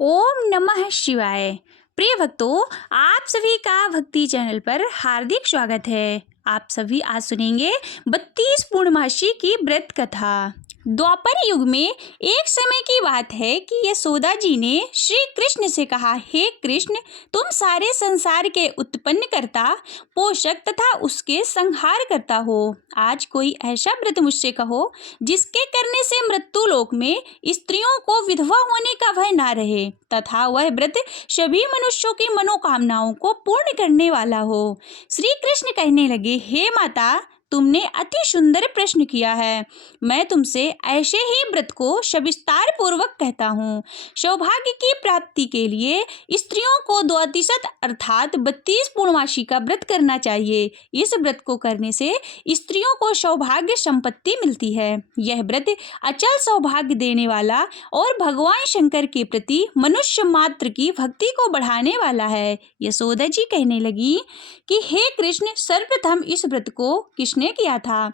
ओम नमः शिवाय। प्रिय भक्तों, आप सभी का भक्ति चैनल पर हार्दिक स्वागत है। आप सभी आज सुनेंगे 32 पूर्णमासी की व्रत कथा। द्वापर युग में एक समय की बात है कि यशोदा जी ने श्री कृष्ण से कहा, हे कृष्ण, तुम सारे संसार के उत्पन्न करता, पोषक तथा उसके संहार करता हो। आज कोई ऐसा व्रत मुझसे कहो जिसके करने से मृत्यु लोक में स्त्रियों को विधवा होने का भय ना रहे तथा वह व्रत सभी मनुष्यों की मनोकामनाओं को पूर्ण करने वाला हो। श्री कृष्ण कहने लगे, हे माता, तुमने अति सुंदर प्रश्न किया है। मैं तुमसे ऐसे ही व्रत को सविस्तार पूर्वक कहता हूँ। सौभाग्य की प्राप्ति के लिए स्त्रियों को 32 अर्थात 32 पूर्णमासी का व्रत करना चाहिए। इस व्रत को करने से स्त्रियों को सौभाग्य संपत्ति मिलती है। यह व्रत अचल सौभाग्य देने वाला और भगवान शंकर के प्रति मनुष्य मात्र की भक्ति को बढ़ाने वाला है। यशोदा जी कहने लगी कि हे कृष्ण, सर्वप्रथम इस व्रत को किसने किया था,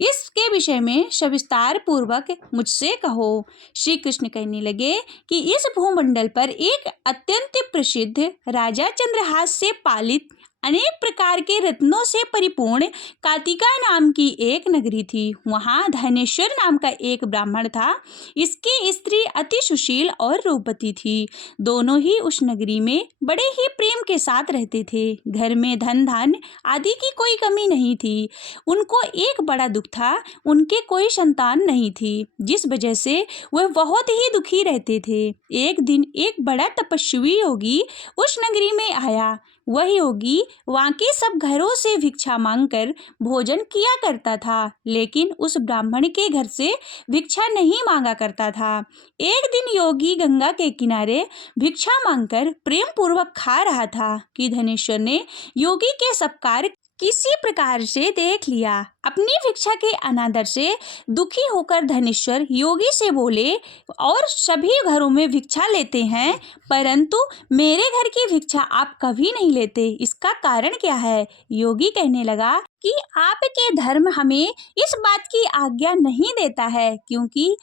इसके विषय में सविस्तार पूर्वक मुझसे कहो। श्री कृष्ण कहने लगे कि इस भूमंडल पर एक अत्यंत प्रसिद्ध राजा चंद्रहास से पालित अनेक प्रकार के रत्नों से परिपूर्ण कातिका नाम की एक नगरी थी। वहाँ धनेश्वर नाम का एक ब्राह्मण था। इसकी स्त्री अति सुशील और रूपवती थी। दोनों ही उस नगरी में बड़े ही प्रेम के साथ रहते थे। घर में धन धान्य आदि की कोई कमी नहीं थी। उनको एक बड़ा दुख था, उनके कोई संतान नहीं थी, जिस वजह से वह बहुत ही दुखी रहते थे। एक दिन एक बड़ा तपस्वी योगी उस नगरी में आया। वह योगी वहाँ के सब घरों से भिक्षा मांगकर भोजन किया करता था, लेकिन उस ब्राह्मण के घर से भिक्षा नहीं मांगा करता था। एक दिन योगी गंगा के किनारे भिक्षा मांगकर प्रेम पूर्वक खा रहा था कि धनेश्वर ने योगी के सब कार्य किसी प्रकार से देख लिया। अपनी भिक्षा के अनादर से दुखी होकर धनेश्वर योगी से बोले, और सभी घरों में भिक्षा लेते हैं, परंतु मेरे घर की भिक्षा आप कभी नहीं लेते, इसका कारण क्या है? योगी कहने लगा कि आपके धर्म हमें इस बात की आज्ञा नहीं देता है, क्योंकि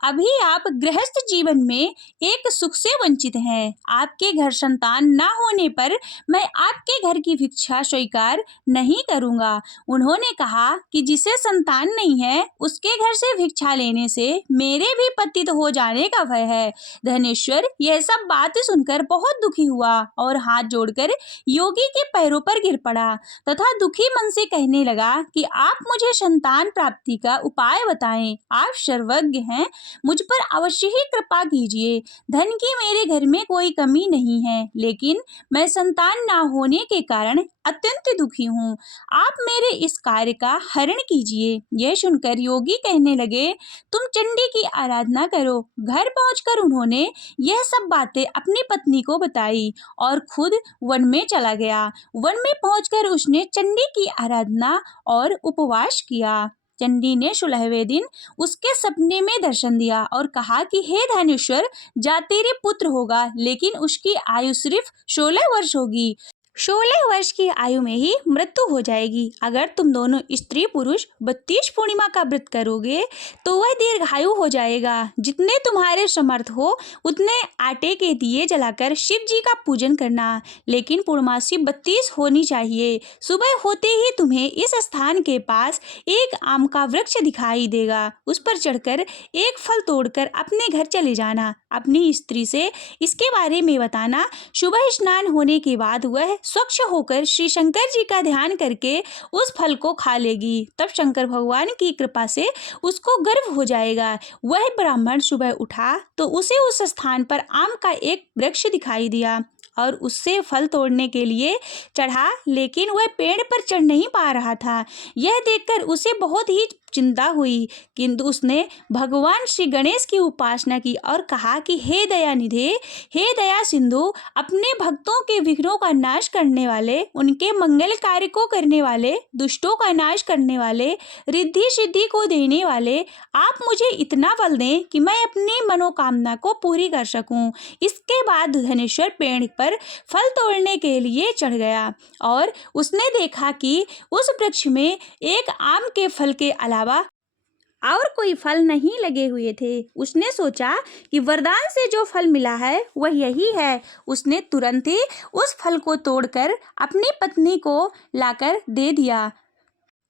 अभी आप गृहस्थ जीवन में एक सुख से वंचित हैं। आपके घर संतान ना होने पर मैं आपके घर की भिक्षा स्वीकार नहीं करूंगा। उन्होंने कहा कि जिसे संतान नहीं है उसके घर से भिक्षा लेने से मेरे भी पतित हो जाने का भय है। धनेश्वर यह सब बात सुनकर बहुत दुखी हुआ और हाथ जोड़कर योगी के पैरों पर गिर पड़ा तथा दुखी मन से कहने लगा कि आप मुझे संतान प्राप्ति का उपाय बताएं। आप सर्वज्ञ हैं, मुझ पर अवश्य ही कृपा कीजिए। धन की मेरे घर में कोई कमी नहीं है, लेकिन मैं संतान ना होने के कारण अत्यंत दुखी हूँ। आप मेरे इस कार्य का हरण कीजिए। यह सुनकर योगी कहने लगे, तुम चंडी की आराधना करो। घर पहुंचकर उन्होंने यह सब बातें अपनी पत्नी को बताई और खुद वन में चला गया। वन में पहुंचकर उसने चंडी की आराधना और उपवास किया। चंडी ने 16वें दिन उसके सपने में दर्शन दिया और कहा कि हे धनेश्वर, जा तेरे पुत्र होगा, लेकिन उसकी आयु सिर्फ 16 वर्ष होगी। 16 वर्ष की आयु में ही मृत्यु हो जाएगी। अगर तुम दोनों स्त्री पुरुष 32 पूर्णिमा का व्रत करोगे तो वह दीर्घायु हो जाएगा। जितने तुम्हारे समर्थ हो उतने आटे के दिए जलाकर शिव जी का पूजन करना, लेकिन पूर्णमासी 32 होनी चाहिए। सुबह होते ही तुम्हें इस स्थान के पास एक आम का वृक्ष दिखाई देगा। उस पर चढ़कर एक फल तोड़कर अपने घर चले जाना। अपनी स्त्री से इसके बारे में बताना। सुबह स्नान होने के बाद वह स्वच्छ होकर श्री शंकर जी का ध्यान करके उस फल को खा लेगी। तब शंकर भगवान की कृपा से उसको गर्भ हो जाएगा। वह ब्राह्मण सुबह उठा तो उसे उस स्थान पर आम का एक वृक्ष दिखाई दिया और उससे फल तोड़ने के लिए चढ़ा, लेकिन वह पेड़ पर चढ़ नहीं पा रहा था। यह देखकर उसे बहुत ही चिंता हुई, किंतु उसने भगवान श्री गणेश की उपासना की और कहा कि हे दयानिधे, हे दया सिंधु, अपने भक्तों के विघ्नों का नाश करने वाले, उनके मंगल कार्य को करने वाले, दुष्टों का नाश करने वाले, रिद्धि सिद्धि को देने वाले, आप मुझे इतना बल दें कि मैं अपनी मनोकामना को पूरी कर सकूं। इसके बाद धनेश्वर पेड़ पर फल तोड़ने के लिए चढ़ गया और उसने देखा कि उस वृक्ष में एक आम के फल के अलावा और कोई फल नहीं लगे हुए थे। उसने सोचा कि वरदान से जो फल मिला है वह यही है। उसने तुरंत ही उस फल को तोड़कर अपनी पत्नी को लाकर दे दिया।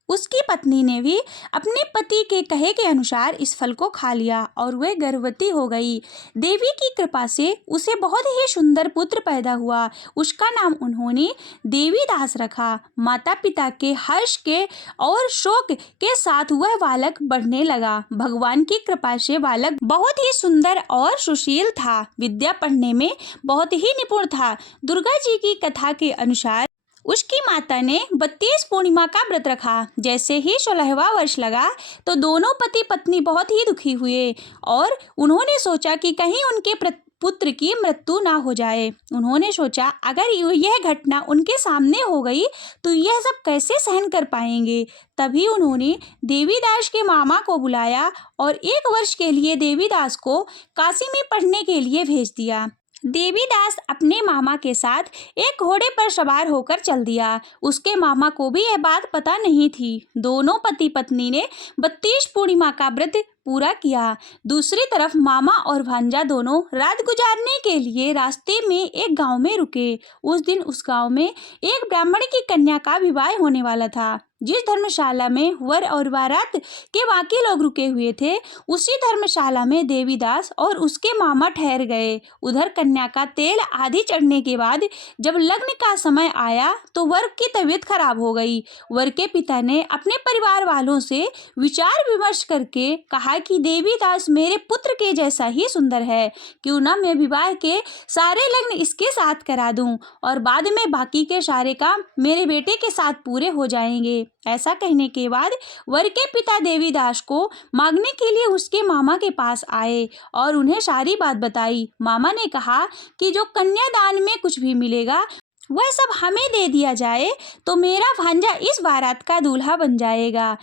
उसकी पत्नी ने भी अपने पति के कहे के अनुसार इस फल को खा लिया और वह गर्भवती हो गई। देवी की कृपा से उसे बहुत ही सुंदर पुत्र पैदा हुआ। उसका नाम उन्होंने देवीदास रखा। माता पिता के हर्ष के और शोक के साथ वह बालक बढ़ने लगा। भगवान की कृपा से बालक बहुत ही सुंदर और सुशील था। विद्या पढ़ने में बहुत ही निपुण था। दुर्गा जी की कथा के अनुसार उसकी माता ने 32 पूर्णिमा का व्रत रखा। जैसे ही 16वां वर्ष लगा तो दोनों पति पत्नी बहुत ही दुखी हुए और उन्होंने सोचा कि कहीं उनके पुत्र की मृत्यु ना हो जाए। उन्होंने सोचा अगर यह घटना उनके सामने हो गई तो यह सब कैसे सहन कर पाएंगे। तभी उन्होंने देवीदास के मामा को बुलाया और 1 वर्ष के लिए देवीदास को काशी में पढ़ने के लिए भेज दिया। देवीदास अपने मामा के साथ एक घोड़े पर सवार होकर चल दिया। उसके मामा को भी यह बात पता नहीं थी। दोनों पति पत्नी ने 32 पूर्णिमा का व्रत पूरा किया। दूसरी तरफ मामा और भांजा दोनों रात गुजारने के लिए रास्ते में एक गांव में रुके। उस दिन उस गांव में एक ब्राह्मण की कन्या का विवाह होने वाला था। जिस धर्मशाला में वर और बारात के बाकी लोग रुके हुए थे उसी धर्मशाला में देवीदास और उसके मामा ठहर गए। उधर कन्या का तेल आदि चढ़ने के बाद जब लग्न का समय आया तो वर की तबीयत खराब हो गई। वर के पिता ने अपने परिवार वालों से विचार विमर्श करके कहा कि देवीदास मेरे पुत्र के जैसा ही सुंदर है, क्यों ना मैं विवाह के सारे लग्न इसके साथ करा दूं और बाद में बाकी के सारे काम मेरे बेटे के साथ पूरे हो जाएंगे। ऐसा कहने के बाद वर के पिता देवीदास को मांगने के लिए उसके मामा के पास आए और उन्हें सारी बात बताई। मामा ने कहा कि जो कन्यादान में कुछ भी मिलेगा वह सब हमें दे दिया जाए तो मेरा भांजा इस बारात का दूल्हा बन जाएगा।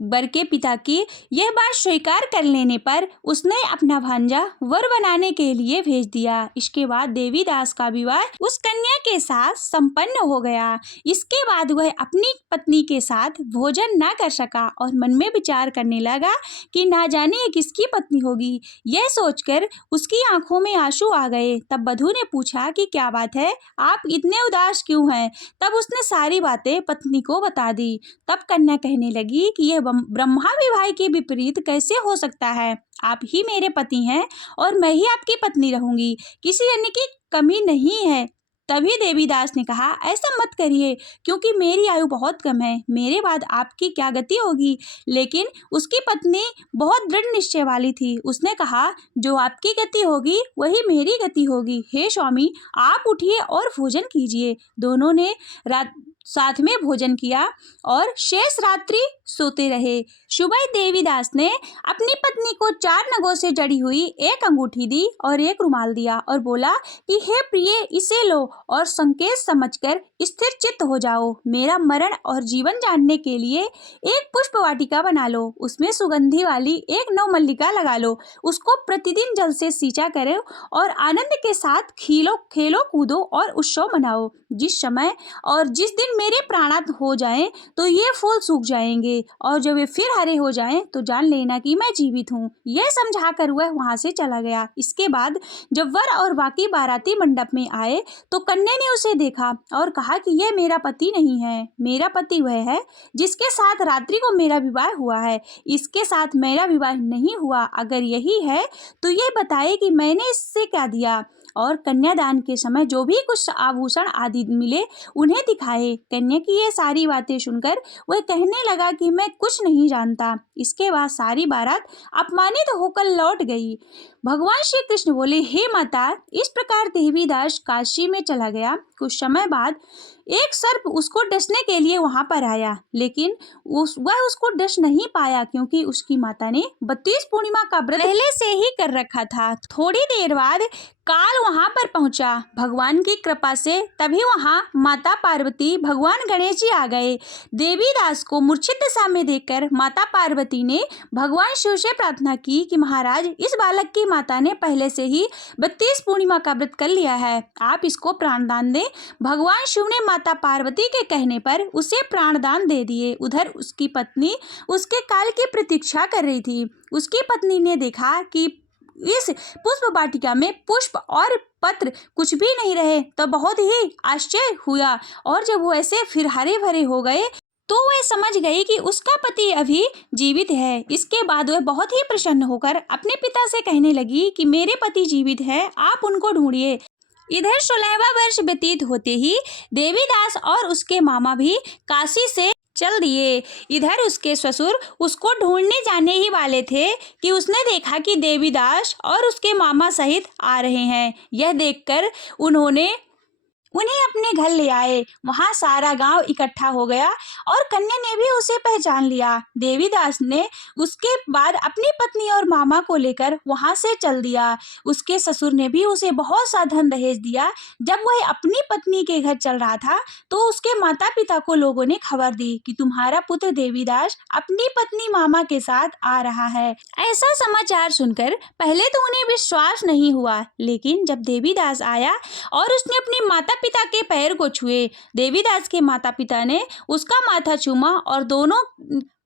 वर के पिता की यह बात स्वीकार कर लेने पर उसने अपना भांजा वर बनाने के लिए भेज दिया। इसके बाद देवीदास का विवाह उस कन्या के साथ संपन्न हो गया। इसके बाद वह अपनी पत्नी के साथ भोजन न कर सका और मन में विचार करने लगा कि ना जाने ये किसकी पत्नी होगी। यह सोचकर उसकी आंखों में आंसू आ गए। तब वधू ने पूछा कि क्या बात है, आप इतने उदास क्यों हैं। तब उसने सारी बातें पत्नी को बता दी। तब कन्या कहने लगी कि यह ब्रह्मा विवाह के विपरीत कैसे हो सकता है। आप ही मेरे पति हैं और मैं ही आपकी पत्नी रहूंगी, किसी अन्य की कमी नहीं है। तभी देवीदास ने कहा ऐसा मत करिए क्योंकि मेरी आयु बहुत कम है, मेरे बाद आपकी क्या गति होगी। लेकिन उसकी पत्नी बहुत दृढ़ निश्चय वाली थी। उसने कहा जो आपकी गति होगी वही मेरी गति होगी। हे स्वामी, आप उठिए और भोजन कीजिए। दोनों ने साथ में भोजन किया और शेष रात्रि सोते रहे। सुबह देवीदास ने अपनी पत्नी को 4 नगों से जड़ी हुई एक अंगूठी दी और एक रुमाल दिया और बोला कि हे प्रिय, इसे लो और संकेत समझकर स्थिर चित्त हो जाओ। मेरा मरण और जीवन जानने के लिए एक पुष्प वाटिका बना लो, उसमें सुगंधी वाली एक नवमल्लिका लगा लो, उसको प्रतिदिन जल से सींचा करो और आनंद के साथ खेलो कूदो और उत्सव मनाओ। जिस समय और जिस दिन मेरे प्राणांत हो जाएं तो ये फूल सूख जाएंगे और जब वे फिर हरे हो जाएं तो जान लेना कि मैं जीवित हूँ। यह समझाकर वह वहां से चला गया। इसके बाद जब वर और बाकी बाराती मंडप में आए तो कन्या ने उसे देखा और कहा कि यह मेरा पति नहीं है, मेरा पति वह है जिसके साथ रात्रि को मेरा विवाह हुआ है, इसके साथ मेरा विवाह नहीं हुआ। अगर यही है तो यह बताए कि मैंने इससे क्या दिया और कन्यादान के समय जो भी कुछ आभूषण आदि मिले उन्हें दिखाए। कन्या की ये सारी बातें सुनकर वह कहने लगा कि मैं कुछ नहीं जानता। इसके बाद सारी बारात अपमानित होकर लौट गई। भगवान श्री कृष्ण बोले, हे माता, इस प्रकार देवीदास काशी में चला गया। कुछ समय बाद एक सर्प उसको डसने के लिए वहां पर आया, लेकिन वह उसको डस नहीं पाया क्योंकि उसकी माता ने 32 पूर्णिमा का व्रत पहले से ही कर रखा था। थोड़ी देर बाद काल वहां पर पहुंचा। भगवान की कृपा से तभी वहां माता पार्वती, भगवान गणेश जी आ गए। देवीदास को मूर्छित दशा में देखकर माता पार्वती ने भगवान शिव से प्रार्थना की कि महाराज, इस बालक की माता ने पहले से ही 32 पूर्णिमा का व्रत कर लिया है, आप इसको प्राणदान दें भगवान शिव ने माता पार्वती के कहने पर उसे प्राणदान दे दिए। उधर उसकी पत्नी उसके काल की प्रतीक्षा कर रही थी। उसकी पत्नी ने देखा कि इस पुष्प वाटिका में पुष्प और पत्र कुछ भी नहीं रहे तो बहुत ही आश्चर्य हुआ, और जब वो ऐसे फिर हरे भरे हो गए तो वह समझ गई कि उसका पति अभी जीवित है। इसके बाद वह बहुत ही प्रसन्न होकर अपने पिता से कहने लगी कि मेरे पति जीवित है, आप उनको ढूंढिए। इधर 16वां वर्ष व्यतीत होते ही देवीदास और उसके मामा भी काशी से चल दिए। इधर उसके ससुर उसको ढूंढने जाने ही वाले थे कि उसने देखा कि देवीदास और उसके मामा सहित आ रहे हैं। यह देखकर उन्हें अपने घर ले आए। वहां सारा गांव इकट्ठा हो गया और कन्या ने भी उसे पहचान लिया। देवीदास ने उसके बाद अपनी पत्नी और मामा को लेकर वहां से चल दिया। उसके ससुर ने भी उसे बहुत सा धन दहेज दिया। जब वह अपनी पत्नी के घर चल रहा था तो उसके माता पिता को लोगों ने खबर दी कि तुम्हारा पुत्र देवीदास अपनी पत्नी मामा के साथ आ रहा है। ऐसा समाचार सुनकर पहले तो उन्हें विश्वास नहीं हुआ, लेकिन जब देवीदास आया और उसने अपने माता पिता के पैर को छुए, देवीदास के माता पिता ने उसका माथा चूमा और दोनों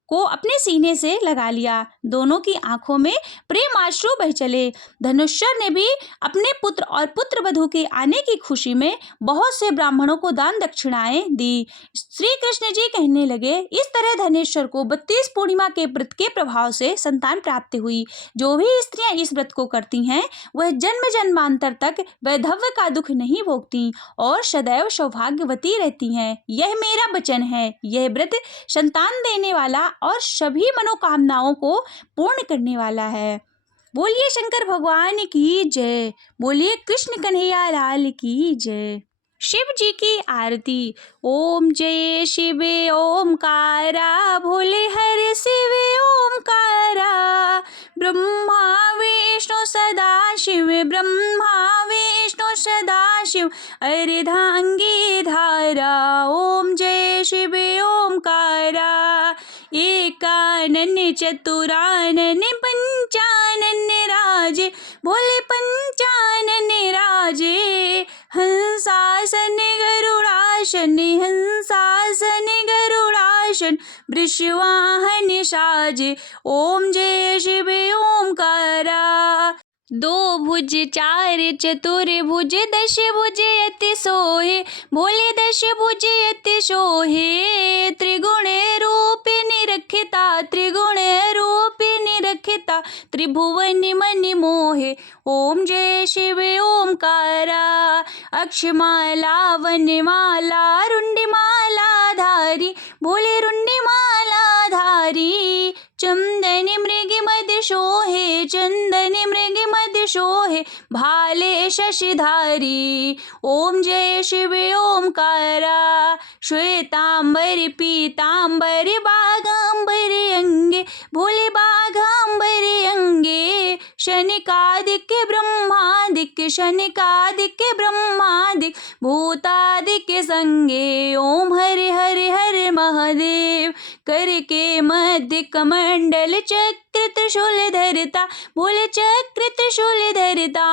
को अपने सीने से लगा लिया। दोनों की आंखों में प्रेमाश्रु बह चले। धनुष्यर ने भी अपने पुत्र और पुत्र वधू के आने की खुशी में बहुत से ब्राह्मणों को दान दक्षिणाएं दी। श्री कृष्ण जी कहने लगे, इस तरह धनेश्वर को 32 पूर्णिमा के व्रत के प्रभाव से संतान प्राप्त हुई। जो भी स्त्रियां इस व्रत को करती हैं वह जन्म जन्मांतर तक वैधव्य का दुख नहीं भोगती और सदैव सौभाग्यवती रहती हैं। यह मेरा वचन है। यह व्रत संतान देने वाला और सभी मनोकामनाओं को पूर्ण करने वाला है। बोलिए शंकर भगवान की जय। बोलिए कृष्ण कन्हैया लाल की जय। शिव जी की आरती। ओम जय शिव ओमकारा, भोले हर शिव ओमकारा। ब्रह्मा विष्णु सदा शिव, ब्रह्मा विष्णु सदा शिव, अर्धांगी धारा। ओम जय शिव ओमकारा। एकानन चतुरानन पंचानन राजे, भोले पंचानन राजे। हंसासन गरुड़ासन, हंसासन गरुड़ासन, वृषवाहन साजे। ओम जय शिव ओमकारा। दो भुज चार चतुर्भुज, दश भुज अति सोहे, भोले दश भुज अति सोहे। त्रिगुण रूप निरखिता, त्रिगुण रूप निरखिता, त्रिभुवन मन मोहे। ओम जय शिव ओमकारा। अक्षमाला वनमाला, रुंडमाला धारी, भोले रुंडमाला धारी। चंदन मृग मद शोहे, चंदन मृग मद शोहे, भाले शशिधारी। ओम जय शिव ओमकारा। श्वेतांबर पीतांबर, बागांबर अंगे, भोले बागांबर अंगे। शनिकादिक ब्रह्मादिक, शनिकादिक ब्रह्मादिक, भूतादिक संगे। ओम हरे हरे हरे महादेव। करके मध्य कमंडल, चक्र त्रिशूल धरता, भोले चक्र त्रिशूल धरता।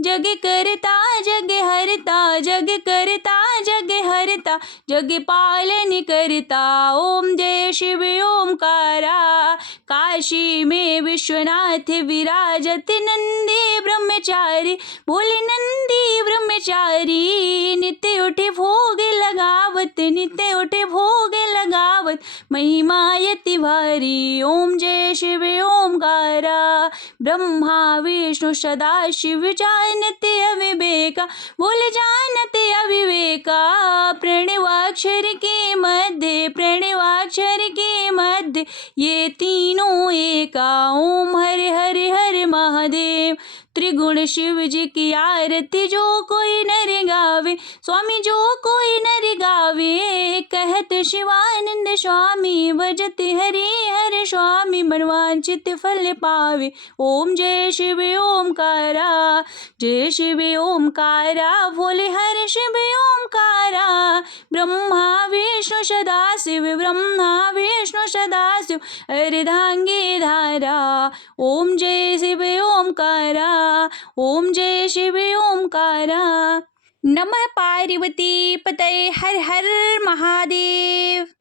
जग करता जग हरता, जग करता जग हरता, जग पालन करता। ओम जय शिव ओमकारा। काशी में विश्वनाथ विराजत, नंदी ब्रह्मचारी, भोले नंदी ब्रह्मचारी। नित्य उठे भोग लगावत, नित्य उठे भोग लगावत, महिमा यति भारी। ओम जय शिव ओमकारा। ब्रह्मा विष्णु सदा शिव, जानते अविवेका, बोले जानते अविवेका। प्रणवाक्षर के मध्य, प्रणवाक्षर के मध्य, ये तीनों एका। ओम हरे हरे हरे महादेव। त्रिगुण शिव जी की आरती, जो कोई नर गावे, स्वामी जो कोई नर गावे। कहत शिवानंद स्वामी, भजत हरि हर स्वामी, मनवांचित फल पावे। ओम जय शिव ओमकारा। जय शिव ओमकारा, भोले हर शिव ओमकारा। ब्रह्मा विष्णु सदा शिव, ब्रह्मा विष्णु सदा शिव, अर्धांगी धारा। ओम जय शिव ओमकारा। ओम जय शिव ओमकारा। नमः पार्वती पतये हर हर महादेव।